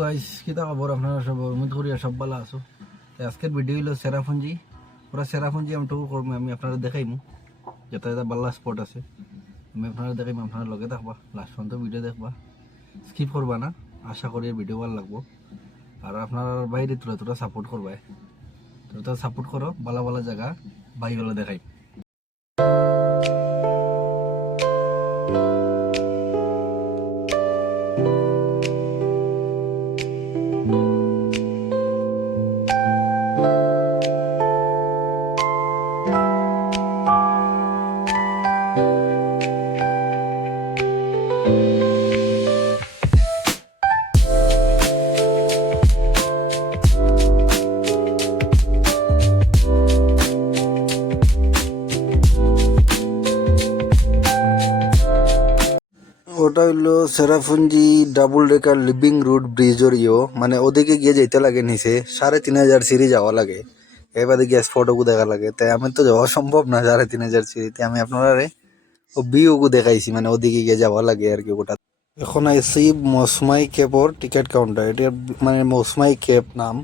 Guys কিতা খবর আপনারা সব উম্মিদ করি সব ভালো আছো। আজকের ভিডিও হলো সেরাপুঞ্জি। পুরা সেরাপুঞ্জি আমি টুর করবো, আমি আপনারা দেখাইমু যেটা যেটা ভালো স্পট আছে আমি আপনারা দেখাইম। আপনারা লগে থাকবা, লাস্ট পর্যন্ত ভিডিও দেখবা, স্কিপ করবা না। আশা করি ভিডিও ভালো লাগবো। আর আপনার বাইরে তোরা সাপোর্ট করবা, তোরা সাপোর্ট করো, ভালো ভালো জায়গা বাইরে দেখাই। ওটা হইলো Cherrapunji double decker living root ব্রিজের মানে ওদিকে গিয়ে যেতে লাগে নিচে ৩,৫০০ সিঁড়ি যাওয়া লাগে। এবারে গিয়ে স্পটকু দেখা লাগে, তাই আমি তো যাওয়া সম্ভব না ৩,৫০০ সিঁড়িতে। আমি আপনারা ও বিউকু দেখাইছি, মানে ওদিকে গিয়ে যাওয়া লাগে আর কি। ওটা এখন আইসি মৌসুমাই কেপর টিকিট কাউন্টার। এটা মানে মৌসুমাই কেপ নাম,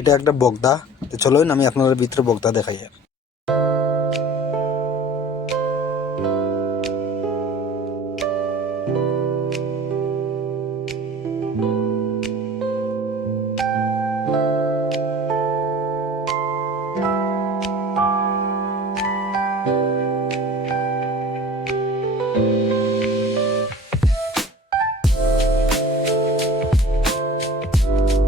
এটা একটা বগদা। তো চলুন আমি আপনাদের ভিতরে বগদা দেখাই।